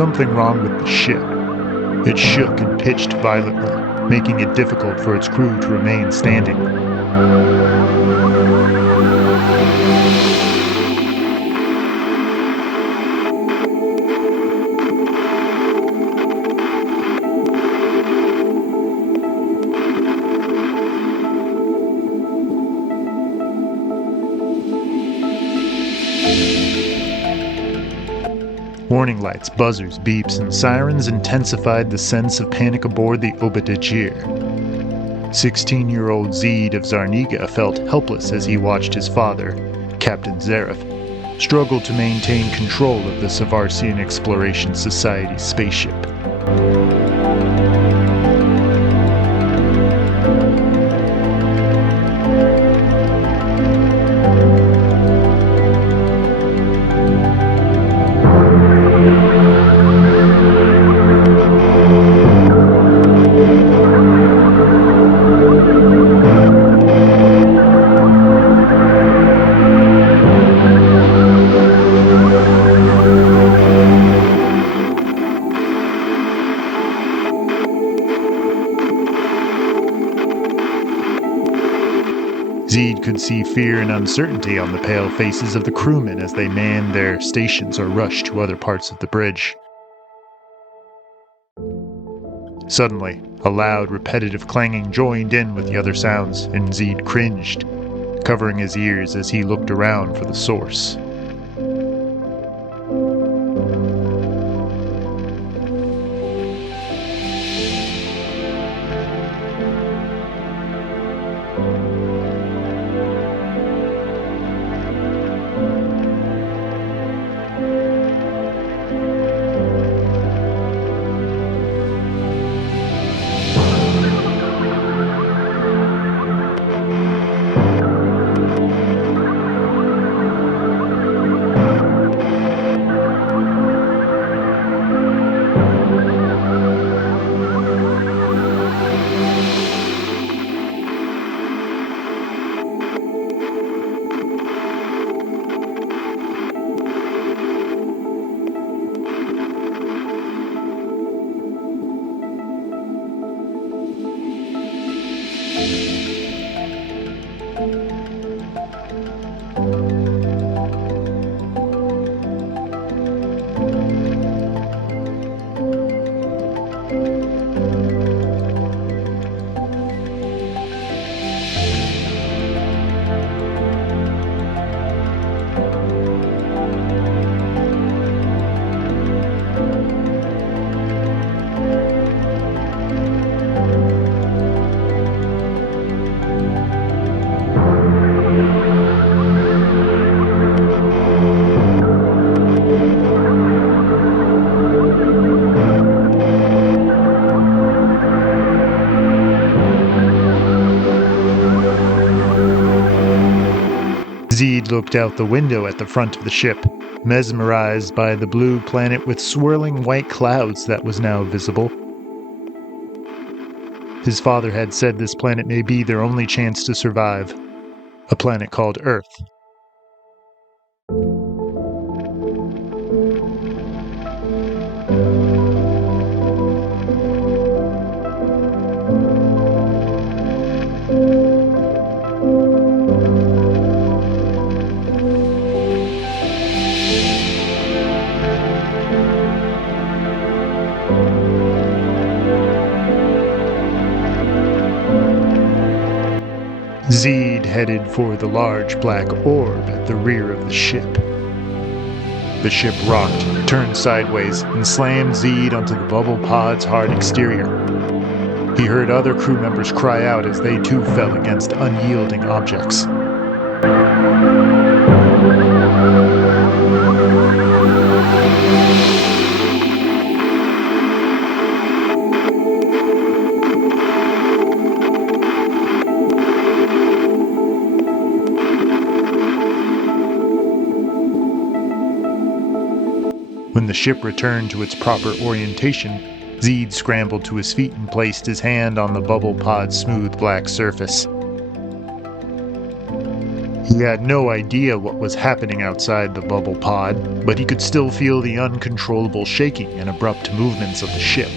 something wrong with the ship. It shook and pitched violently, making it difficult for its crew to remain standing. Warning lights, buzzers, beeps, and sirens intensified the sense of panic aboard the Obadajir. 16-year-old Zeed of Zarniga felt helpless as he watched his father, Captain Zareth, struggle to maintain control of the Savarsian Exploration Society spaceship. Zeed could see fear and uncertainty on the pale faces of the crewmen as they manned their stations or rushed to other parts of the bridge. Suddenly, a loud, repetitive clanging joined in with the other sounds, and Zeed cringed, covering his ears as he looked around for the source. Zeed looked out the window at the front of the ship, mesmerized by the blue planet with swirling white clouds that was now visible. His father had said this planet may be their only chance to survive, a planet called Earth. Zeed headed for the large black orb at the rear of the ship. The ship rocked, turned sideways, and slammed Zeed onto the bubble pod's hard exterior. He heard other crew members cry out as they too fell against unyielding objects. When the ship returned to its proper orientation, Zeed scrambled to his feet and placed his hand on the bubble pod's smooth black surface. He had no idea what was happening outside the bubble pod, but he could still feel the uncontrollable shaking and abrupt movements of the ship.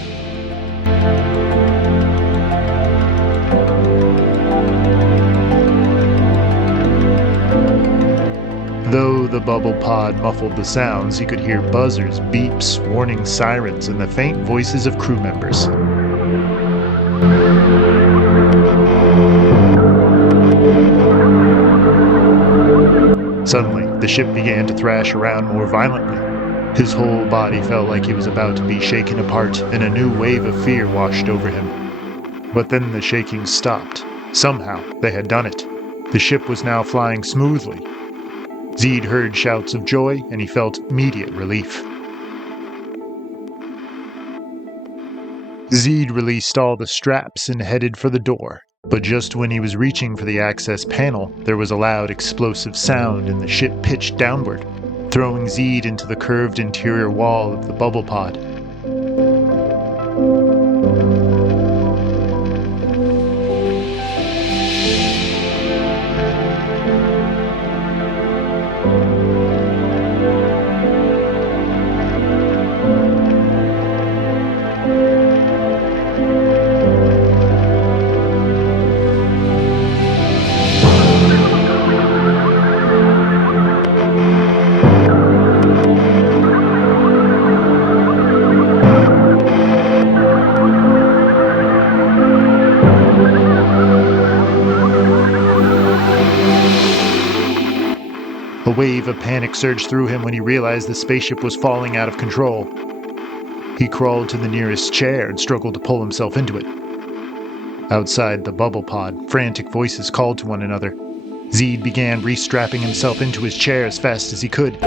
Though the bubble pod muffled the sounds, he could hear buzzers, beeps, warning sirens, and the faint voices of crew members. Suddenly, the ship began to thrash around more violently. His whole body felt like he was about to be shaken apart, and a new wave of fear washed over him. But then the shaking stopped. Somehow, they had done it. The ship was now flying smoothly. Zeed heard shouts of joy, and he felt immediate relief. Zeed released all the straps and headed for the door. But just when he was reaching for the access panel, there was a loud explosive sound and the ship pitched downward, throwing Zeed into the curved interior wall of the bubble pod. A wave of panic surged through him when he realized the spaceship was falling out of control. He crawled to the nearest chair and struggled to pull himself into it. Outside the bubble pod, frantic voices called to one another. Zeed began restrapping himself into his chair as fast as he could.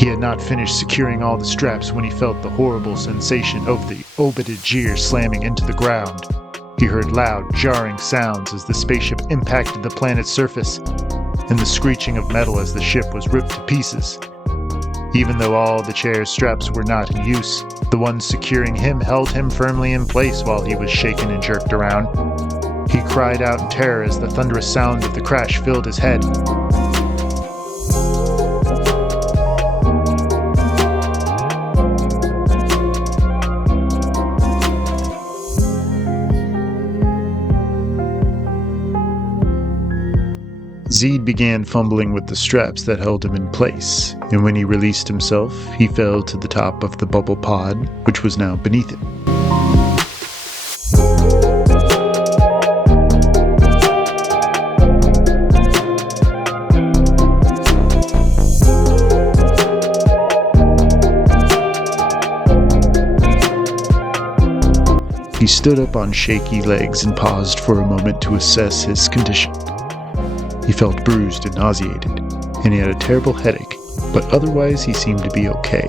He had not finished securing all the straps when he felt the horrible sensation of the Obadigear slamming into the ground. He heard loud, jarring sounds as the spaceship impacted the planet's surface, and the screeching of metal as the ship was ripped to pieces. Even though all the chair's straps were not in use, the ones securing him held him firmly in place while he was shaken and jerked around. He cried out in terror as the thunderous sound of the crash filled his head. Zeed began fumbling with the straps that held him in place, and when he released himself, he fell to the top of the bubble pod, which was now beneath him. He stood up on shaky legs and paused for a moment to assess his condition. He felt bruised and nauseated, and he had a terrible headache, but otherwise he seemed to be okay.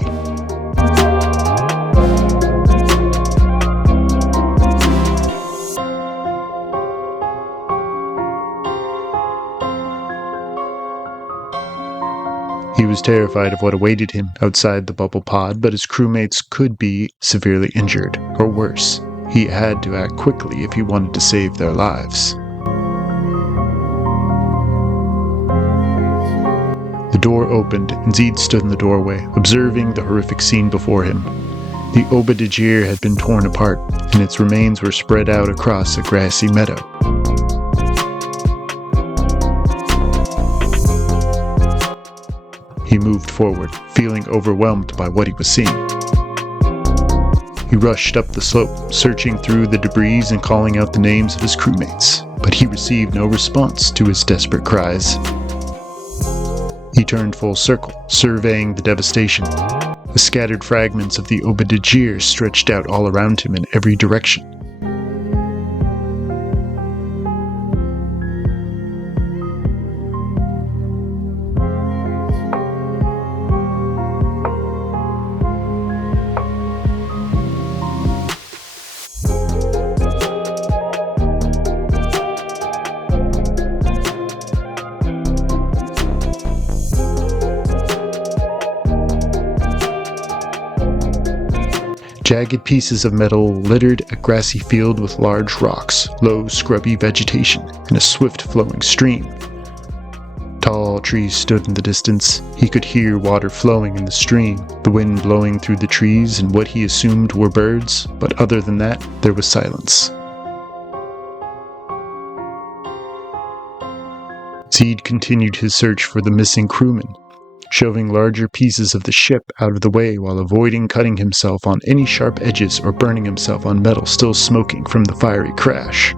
He was terrified of what awaited him outside the bubble pod, but his crewmates could be severely injured, or worse. He had to act quickly if he wanted to save their lives. The door opened, and Zeed stood in the doorway, observing the horrific scene before him. The Obadiah had been torn apart, and its remains were spread out across a grassy meadow. He moved forward, feeling overwhelmed by what he was seeing. He rushed up the slope, searching through the debris and calling out the names of his crewmates, but he received no response to his desperate cries. He turned full circle, surveying the devastation. The scattered fragments of the Obadiah stretched out all around him in every direction. Jagged pieces of metal littered a grassy field with large rocks, low, scrubby vegetation, and a swift-flowing stream. Tall trees stood in the distance. He could hear water flowing in the stream, the wind blowing through the trees and what he assumed were birds, but other than that, there was silence. Zeed continued his search for the missing crewmen, shoving larger pieces of the ship out of the way while avoiding cutting himself on any sharp edges or burning himself on metal still smoking from the fiery crash.